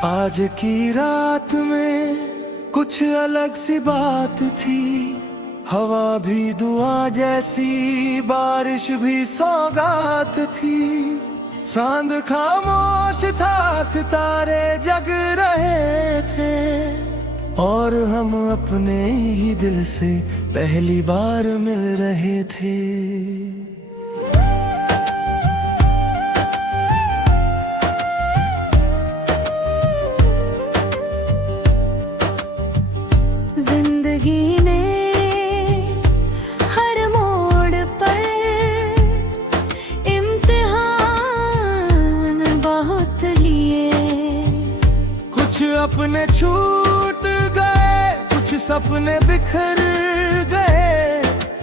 आज की रात में कुछ अलग सी बात थी। हवा भी दुआ जैसी, बारिश भी सौगात थी। चांद खामोश था, सितारे जग रहे थे, और हम अपने ही दिल से पहली बार मिल रहे थे। जिंदगी ने हर मोड़ पर इम्तिहान बहुत लिए। कुछ अपने छूट गए, कुछ सपने बिखर गए,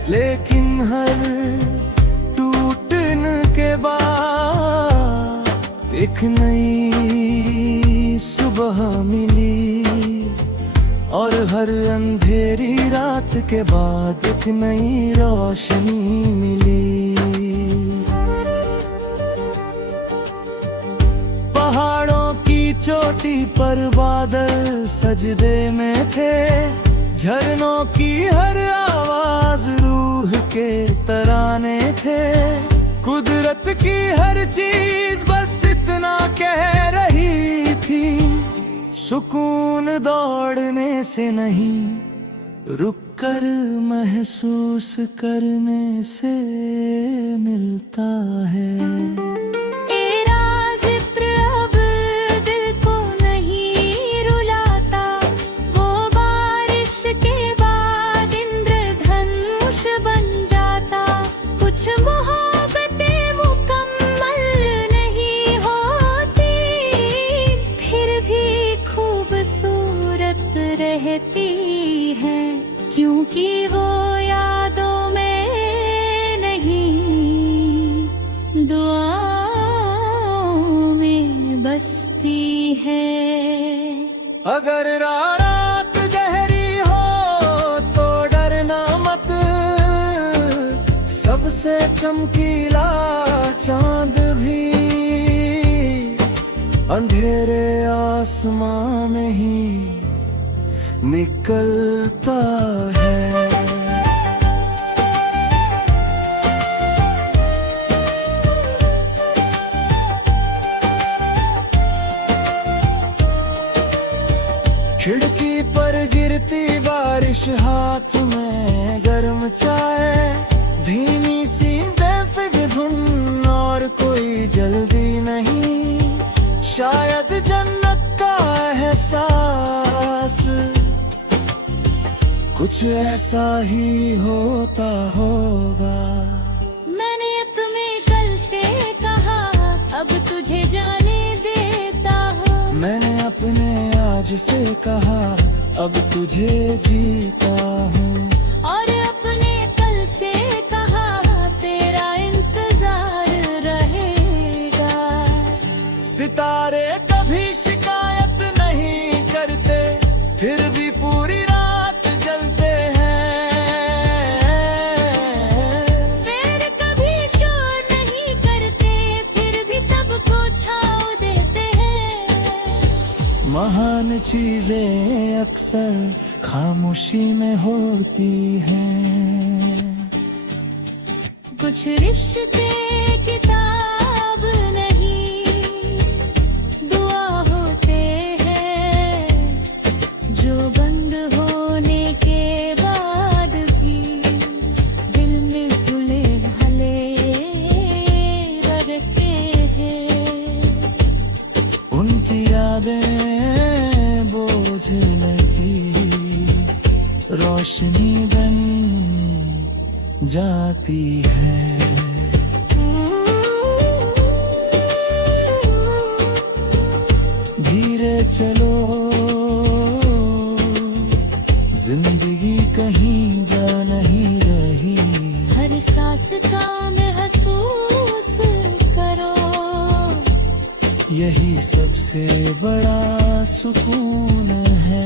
लेकिन हर टूटने के बाद एक नई सुबह मिली, और हर अंधेरी रात के बाद एक नई रोशनी मिली। पहाड़ों की चोटी पर बादल सजदे में थे, झरनों की हर आवाज रूह के तराने थे। कुदरत की हर चीज बस इतना कह रही थी, सुकून दौड़ने से नहीं, रुक कर महसूस करने से मिलता है। ए राज़ इत्र अब दिल को नहीं रुलाता, वो बारिश के बाद इंद्रधनुष बन जाता। कुछ मोहब्बतें मुकम्मल नहीं होती, फिर भी खूबसूरत रहती है, क्योंकि वो यादों में नहीं, दुआओं में बसती है। अगर रात गहरी हो तो डरना मत, सबसे चमकीला चांद भी अंधेरे आसमां में ही निकलता है। खिड़की पर गिरती बारिश, हाथ में गर्म चाय, धीमी सी बेफिक्र धुन, और कोई जल्दी नहीं। शायद जन्नत का एहसास कुछ ऐसा ही होता होगा। मैंने तुम्हें कल से कहा, अब तुझे जाने देता हूँ। मैंने अपने आज से कहा, अब तुझे जीता हूँ। और अपने कल से कहा, तेरा इंतजार रहेगा। सितारे कभी शिकायत नहीं करते, फिर भी पूरी रात जलते हैं। पेड़ कभी शोर नहीं करते, फिर भी सबको छाँव देते हैं। महान चीजें अक्सर खामोशी में होती हैं। कुछ रिश्ते किताब नहीं, दुआ होते हैं, जो बंद होने के बाद भी दिल में खुले हले रखते हैं। उनकी यादें बोझ लगी, रोशनी बन जाती है। धीरे चलो, जिंदगी कहीं जा नहीं रही। हर सांस का महसूस करो, यही सबसे बड़ा सुकून है।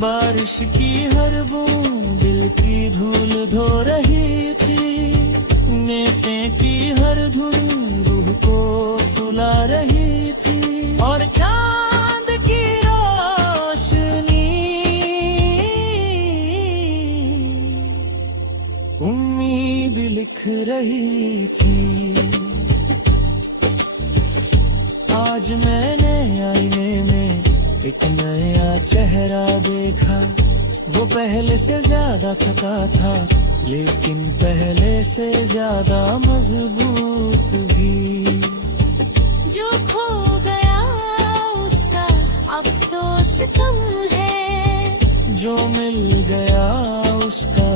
बारिश की हर बूंद दिल की धूल धो रही थी, नेफे की हर धुन रूह को सुला रही थी, और चाँद आज मैंने आईने में एक नया चेहरा देखा। वो पहले से ज्यादा थका था, लेकिन पहले से ज्यादा मजबूत भी। जो खो गया उसका अफसोस कम है, जो मिल गया उसका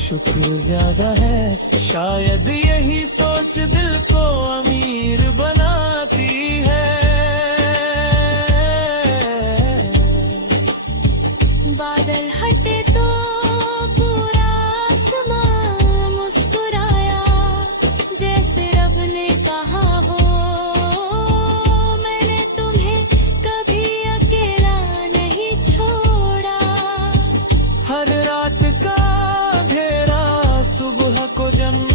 शुक्र ज्यादा है। शायद यही सोच दिल को अमीर बनाती है। बादल हटे तो पूरा आसमां मुस्कुराया, जैसे रब ने कहा हो मैंने तुम्हें कभी अकेला नहीं छोड़ा। हर रात का अंधेरा सुबह को जन्म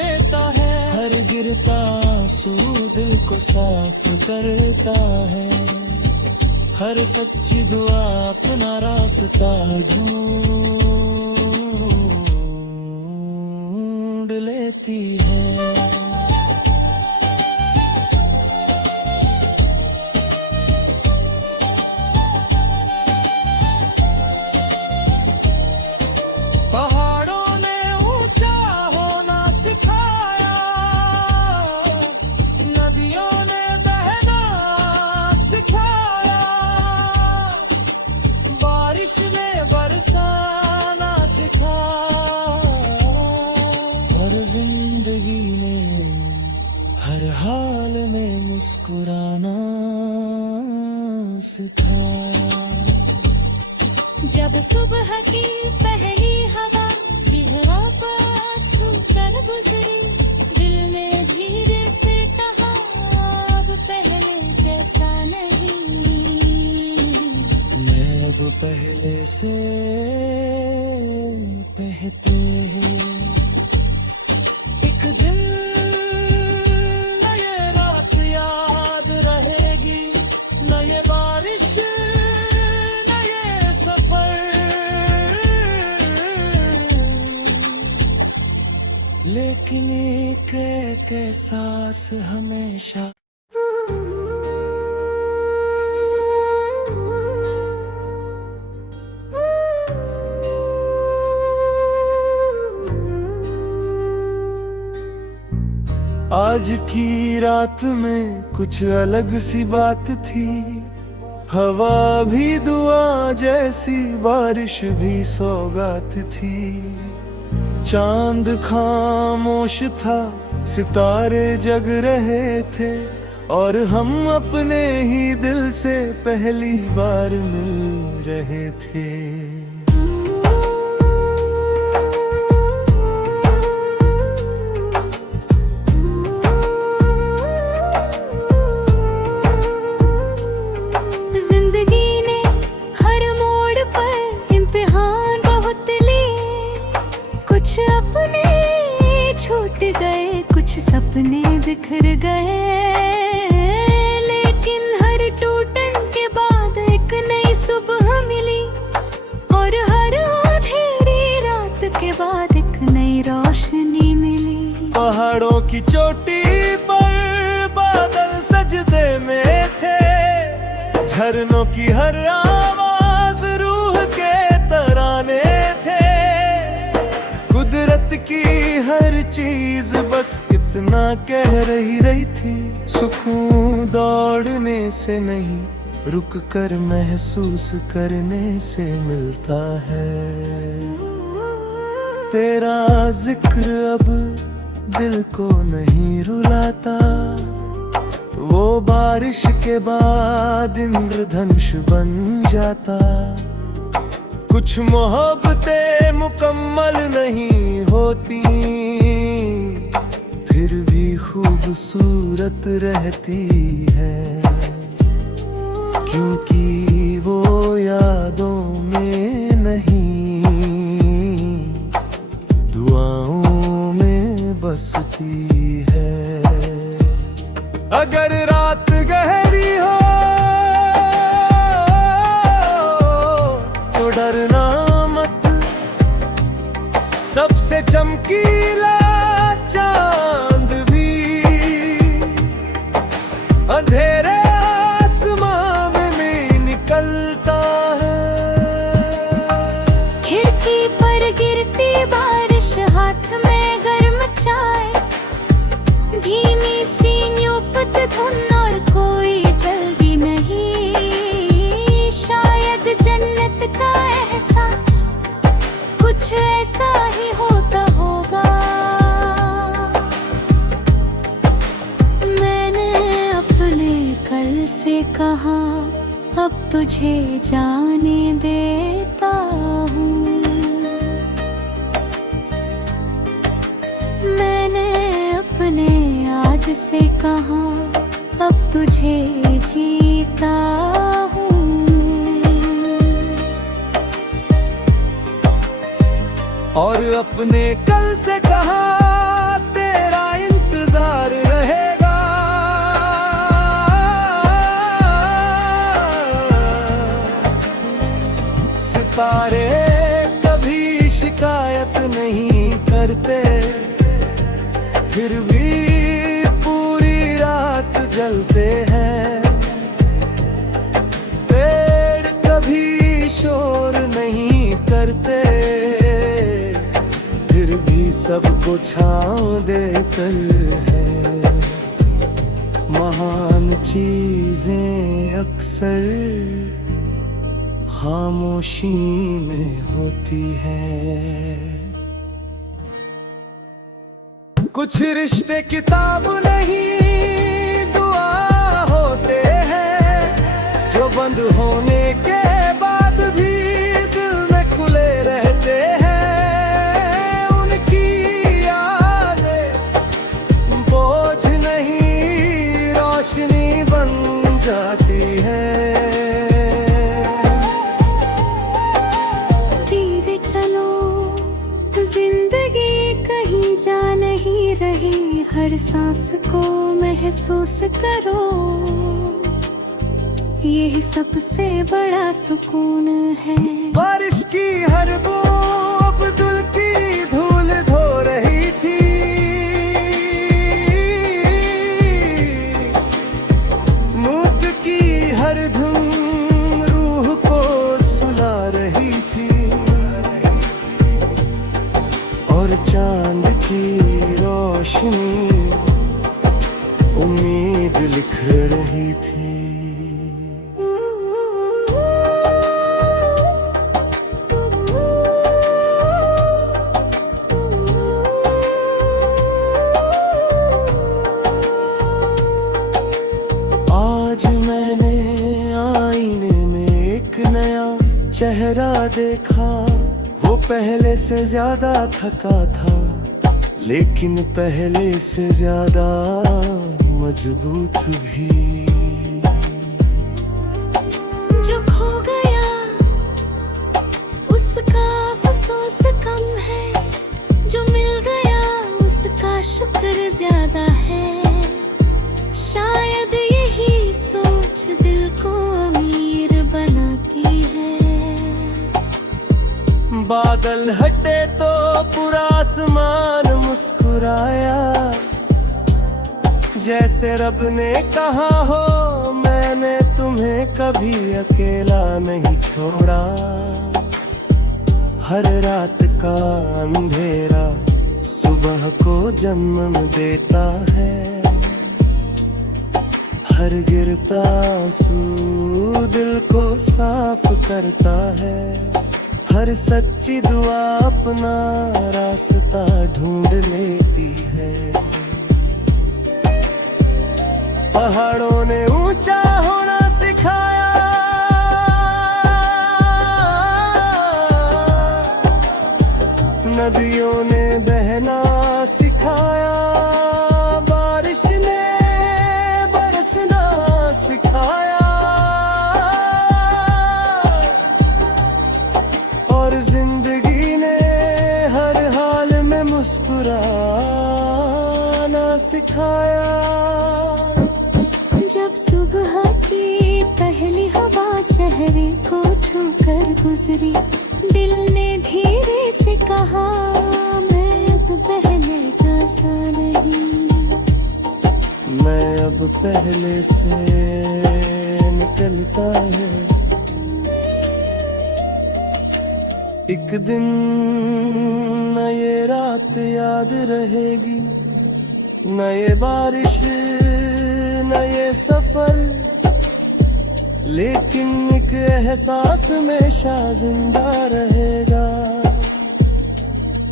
देता है। हर गिरता आंसू दिल को साफ करता है। हर सच्ची दुआ अपना रास्ता ढूंढ लेती है। पहाड़ों ने ऊंचा होना सिखाया, नदियों ने बहना सिखाया, बारिश ने बरसाना सिखाया, और जिंदगी ने हर हाल में मुस्कुराना सिखाया। जब सुबह की पहली हवा चेहरा पर छू कर गुजरी, दिल ने धीरे से कहा अब पहले जैसा नहीं। मैं अब पहले से बेहतर हूँ। एक दिन न ये रात याद रहेगी, न ये बारिश न ये सफर, लेकिन एक एहसास हमेशा। आज की रात में कुछ अलग सी बात थी। हवा भी दुआ जैसी, बारिश भी सौगात थी। चांद खामोश था, सितारे जग रहे थे, और हम अपने ही दिल से पहली बार मिल रहे थे। जिंदगी ने हर मोड़ पर इम्तिहान बहुत लिए, कुछ अपने छूट गए, कुछ सपने बिखर गए, लेकिन हर टूटन के बाद एक नई सुबह मिली, और हर अंधेरी रात के बाद एक नई रोशनी मिली। पहाड़ों की चोटी पर बादल सजदे में थे, झरनों की हर आवाज रूह के तराने थे। कुदरत की हर चीज बस इतना कह रही थी, सुकून दौड़ने से नहीं, रुक कर महसूस करने से मिलता है। तेरा जिक्र अब दिल को नहीं रुलाता, वो बारिश के बाद इंद्रधनुष बन जाता। कुछ मोहब्बतें मुकम्मल नहीं होती, फिर भी खूबसूरत रहती है, क्योंकि वो यादों में नहीं, दुआओं में बसती है। अगर रात गहरी हो तो डरना मत, सबसे चमकीला चांद भी अंधेरे कहा अब तुझे जाने देता हूँ। मैंने अपने आज से कहा अब तुझे जीता हूँ। और अपने कल से कहा तेरा इंतजार रहेगा। सितारे कभी शिकायत नहीं करते, फिर भी पूरी रात जलते हैं। पेड़ कभी शोर नहीं करते, फिर भी सबको छांव देकर है। महान चीजें अक्सर खामोशी में होती है। कुछ रिश्ते किताब नहीं दुआ होते हैं, जो बंद होने के बाद भी दिल में खुले रहते हैं। उनकी यादें बोझ नहीं रोशनी बन जाती है। धीरे चलो जिंदगी कहीं जा नहीं रही, हर सांस को महसूस करो, यही सबसे बड़ा सुकून है। बारिश की हर बूंद दिल की धूल धो रही थी, मूत की हर धुन रूह को सुला रही थी। और चांद की रोशनी उम्मीद लिख रही थी। आज मैंने आईने में एक नया चेहरा देखा, वो पहले से ज्यादा थका था, लेकिन पहले से ज्यादा मजबूत भी। जो खो गया उसका अफसोस कम है, जो मिल गया उसका शुक्र ज्यादा है। शायद यही सोच दिल को अमीर बनाती है। बादल हटे तो पूरा आसमान मुस्कुराया, जैसे रब ने कहा हो मैंने तुम्हें कभी अकेला नहीं छोड़ा। हर रात का अंधेरा सुबह को जन्म देता है, हर गिरता आंसू दिल को साफ करता है। हर सच्ची दुआ अपना रास्ता ढूंढ लेती है। पहाड़ों ने ऊंचा होना सिखाया, नदियों ने बहना सिखाया, बारिश ने बरसना सिखाया, और जिंदगी ने हर हाल में मुस्कुराना सिखाया। जब सुबह की पहली हवा चेहरे को छूकर गुजरी, दिल ने धीरे से कहा मैं अब पहले जैसा नहीं। मैं अब पहले से निकलता है। एक दिन न ये रात याद रहेगी, न ये बारिश न ये सफर, लेकिन एक एहसास हमेशा जिंदा रहेगा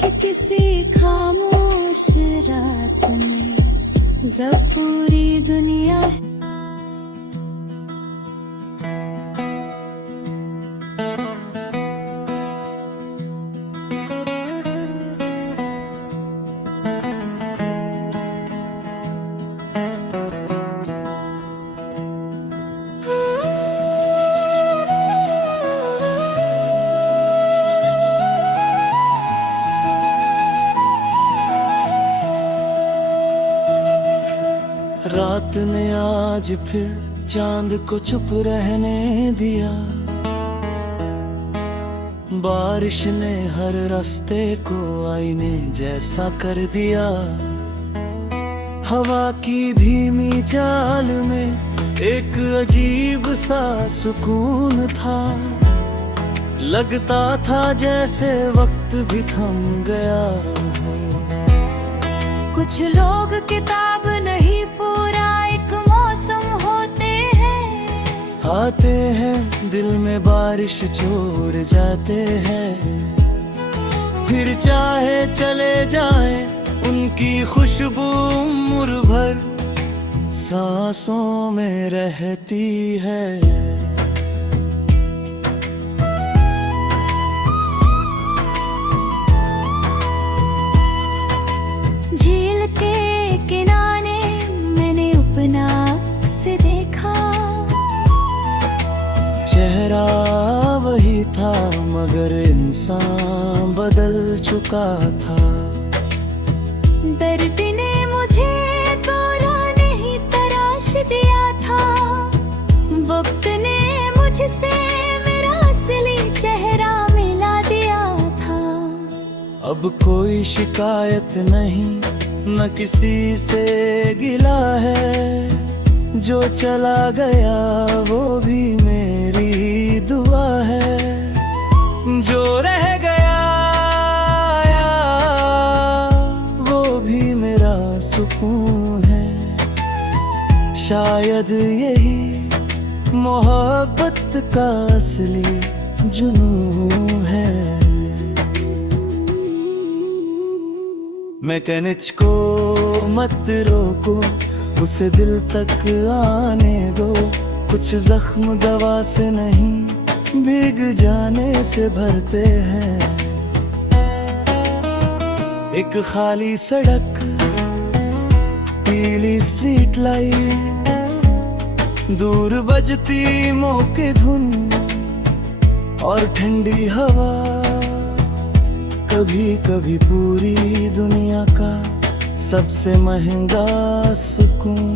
कि किसी खामोश रात में जब पूरी दुनिया ने आज फिर चांद को चुप रहने दिया। बारिश ने हर रास्ते को आईने जैसा कर दिया। हवा की धीमी चाल में एक अजीब सा सुकून था। लगता था जैसे वक्त भी थम गया हो। कुछ लोग किताब नहीं पूरा एक मौसम होते हैं। आते हैं दिल में बारिश छोड़ जाते हैं, फिर चाहे चले जाएं उनकी खुशबू उम्र भर सांसों में रहती है। झील के किनारे मैंने अपना से देखा। चेहरा वही था मगर इंसान बदल चुका था। दर्द ने मुझे तोड़ा नहीं तराश दिया था। वक्त ने मुझसे मेरा असली चेहरा मिला दिया था। अब कोई शिकायत नहीं न किसी से गिला है। जो चला गया वो भी मेरी दुआ है। जो रह गया वो भी मेरा सुकून है। शायद यही मोहब्बत का असली जुनून है। मैकेनिक को मत रोको, उसे दिल तक आने दो। कुछ जख्म दवा से नहीं भीग जाने से भरते हैं। एक खाली सड़क, पीली स्ट्रीट लाइट, दूर बजती मौके धुन और ठंडी हवा। कभी कभी पूरी दुनिया का सबसे महंगा सुकून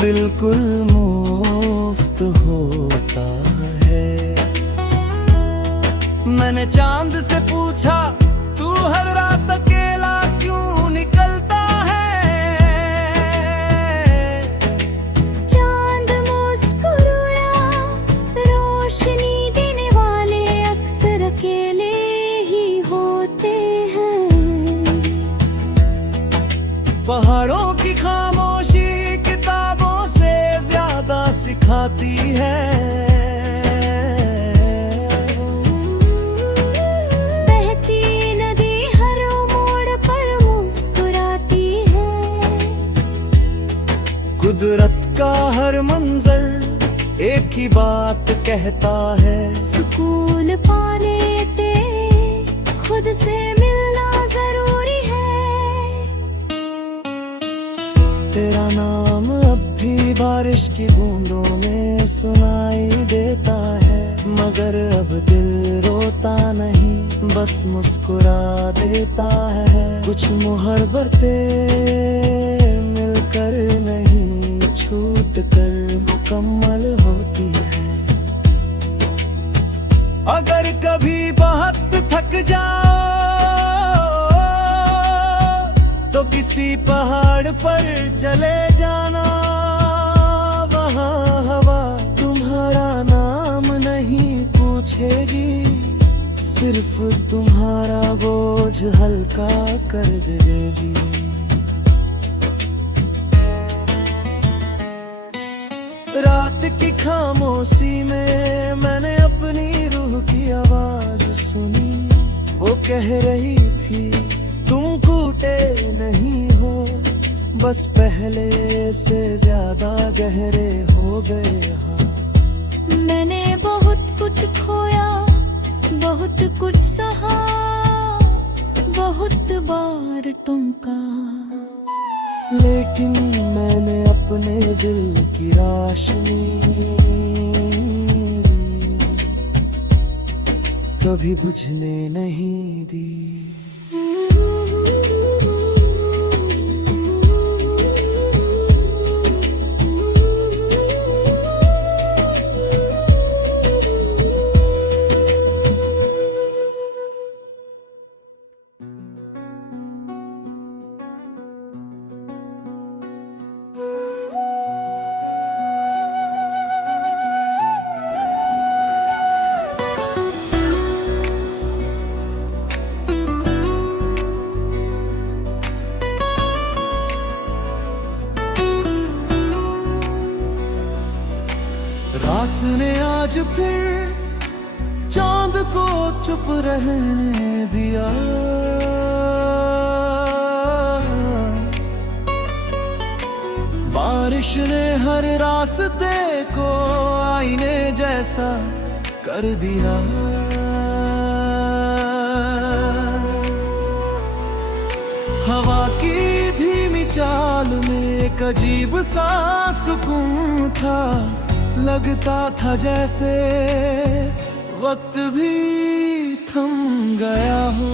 बिल्कुल मुफ्त होता है। मैंने चांद से पूछा तू हर रात अकेला क्यों निकलता है। चांद मुस्कुराया, रोशनी देने वाले अक्सर अकेले ही होते हैं। पहाड़ों की खामोशी किताबों से ज्यादा सिखाती है। बहती नदी हर मोड़ पर मुस्कुराती है। कुदरत का हर मंजर एक ही बात कहता है। सुकून पाने ते खुद से मिलना जरूरी है। तेरा नाम अब भी बारिश की बूंदों में सुनाई देता है। मगर अब दिल रोता नहीं, बस मुस्कुरा देता है। कुछ मोहब्बतें मिलकर नहीं छूट कर मुकम्मल होती है। अगर कभी बहुत थक जाओ तो किसी पहाड़ पर चले जाना। वहाँ हवा तुम्हारा नाम नहीं पूछेगी, सिर्फ तुम्हारा बोझ हल्का कर देगी। रात की खामोशी में मैंने अपनी रूह की आवाज सुनी। वो कह रही थी तुम टूटे नहीं हो, बस पहले से ज्यादा गहरे हो गए। हाँ, मैंने बहुत कुछ खोया, बहुत कुछ सहा, बहुत बार टूका। लेकिन मैंने अपने दिल की रोशनी कभी बुझने नहीं दी। रात ने आज फिर चांद को चुप रहने दिया। बारिश ने हर रास्ते को आईने जैसा कर दिया। हवा की धीमी चाल में एक अजीब सा सुकून था। लगता था जैसे वक्त भी थम गया हो।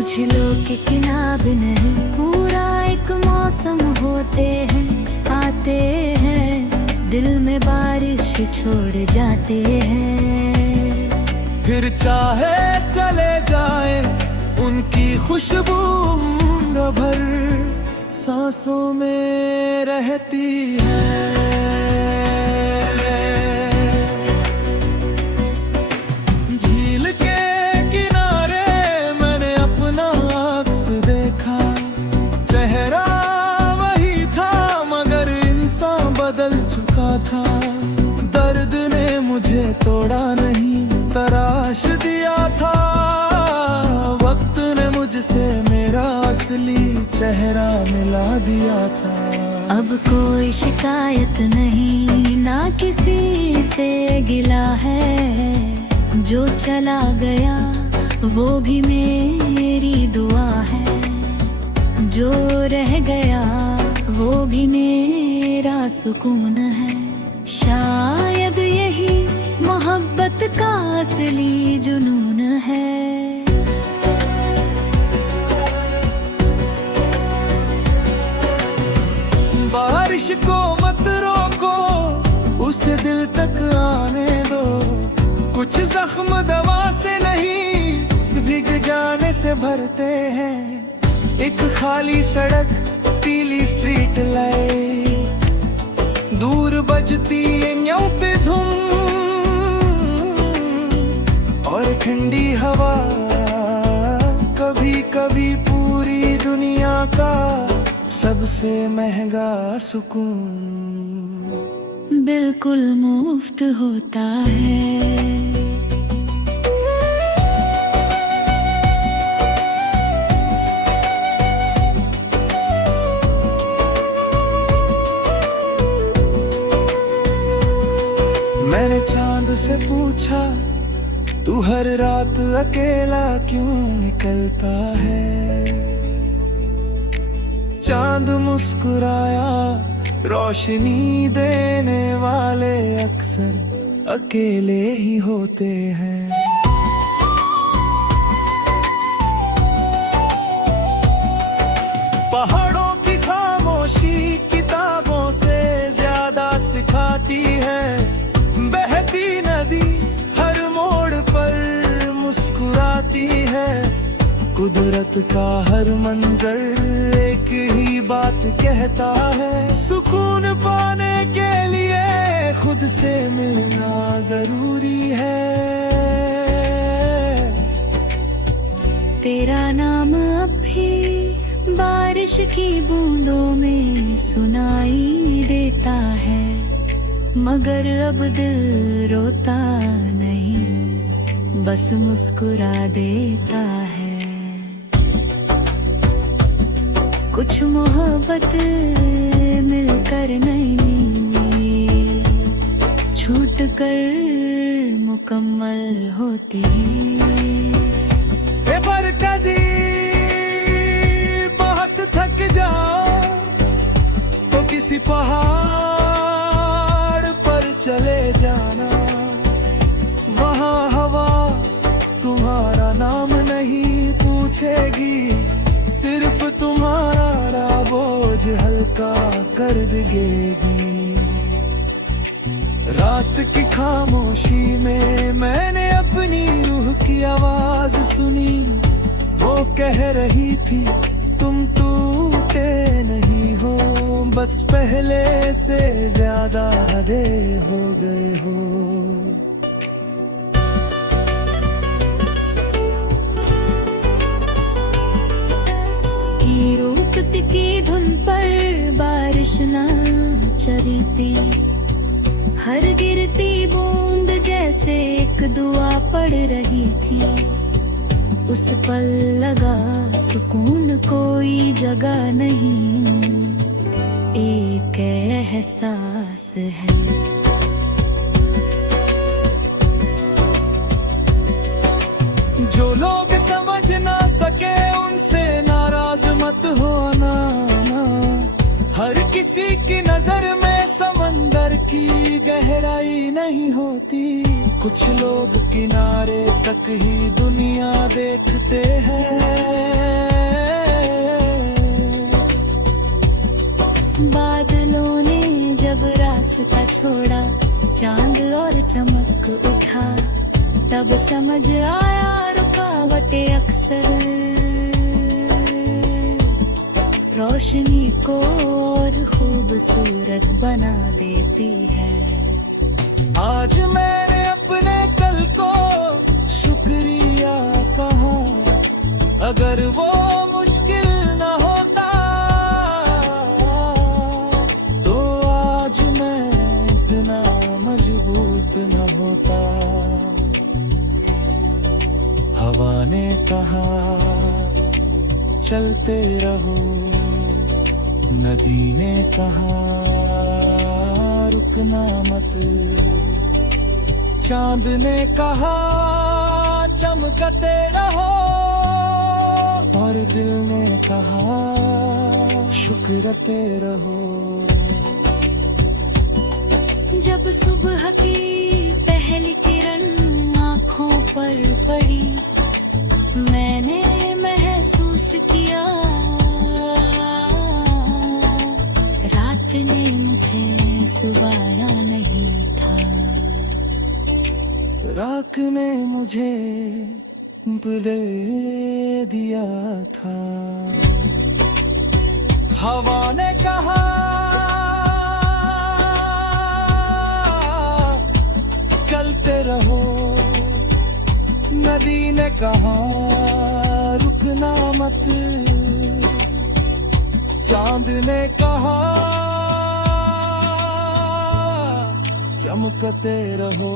उछलों के किनारे नहीं, पूरा एक मौसम होते हैं, आते हैं दिल में बारिश छोड़ जाते हैं। फिर चाहे चले जाए उनकी खुशबू उम्र भर सांसों में रहती है। झील के किनारे मैंने अपना अक्स देखा। चेहरा वही था मगर इंसान बदल चुका था। दर्द ने मुझे तोड़ा नहीं, तराश दिया था। वक्त ने मुझसे मेरा असली चेहरा मिला दिया था। अब कोई शिकायत नहीं, ना किसी से गिला है। जो चला गया वो भी मेरी दुआ है। जो रह गया वो भी मेरा सुकून है। शायद यही मोहब्बत का असली जुनून है। बारिश को मत रोको, उसे दिल तक आने दो। कुछ जख्म दवा से नहीं, भीग जाने से भरते हैं। एक खाली सड़क, पीली स्ट्रीट लाइट, दूर बजती न्यों पे धुन और ठंडी हवा। कभी कभी पूरी दुनिया का सबसे महंगा सुकून बिल्कुल मुफ्त होता है। मैंने चांद से पूछा, तू हर रात अकेला क्यों निकलता है? चांद मुस्कुराया, रोशनी देने वाले अक्सर अकेले ही होते हैं। पहाड़ों की खामोशी किताबों से ज्यादा सिखाती है। बहती नदी हर मोड़ पर मुस्कुराती है। कुदरत का हर मंजर एक ही बात कहता है। सुकून पाने के लिए खुद से मिलना जरूरी है। तेरा नाम अब भी बारिश की बूंदों में सुनाई देता है, मगर अब दिल रोता नहीं, बस मुस्कुरा देता है। कुछ मोहब्बत मिलकर नहीं, छूट कर मुकम्मल होती। पर कभी बहुत थक जाओ तो किसी पहाड़ पर चले जाना। वहाँ हवा तुम्हारा नाम नहीं पूछेगी, सिर्फ तुम्हारा बोझ हल्का कर देगी। रात की खामोशी में मैंने अपनी रूह की आवाज सुनी। वो कह रही थी तुम टूटे नहीं हो, बस पहले से ज्यादा हरे हो गए हो। की धुन पर बारिश तृष्णा चरीती, हर गिरती बूंद जैसे एक दुआ पड़ रही थी। उस पल लगा सुकून कोई जगह नहीं, एक एहसास है। जो लोग समझ ना सके उनसे नाराज मत होना, हर किसी की नजर में समंदर की गहराई नहीं होती। कुछ लोग किनारे तक ही दुनिया देखते हैं। बादलों ने जब रास्ता छोड़ा, चांद और चमक उठा, तब समझ आया रुकावटें अक्सर रोशनी को और खूबसूरत बना देती है। आज मैंने अपने कल को शुक्रिया कहा, अगर वो मुश्किल न होता तो आज मैं इतना मजबूत न होता। हवा ने कहा चलते रहो, नदी ने कहा रुकना मत, चांद ने कहा चमकते रहो, और दिल ने कहा शुक्रते रहो। जब सुबह की पहली किरण आँखों पर पड़ी, मैंने महसूस किया रात ने मुझे सुलाया नहीं था। रात ने मुझे बुले दिया था। हवा ने कहा चलते रहो, नदी ने कहा रुकना मत, चांद ने कहा चमकते रहो,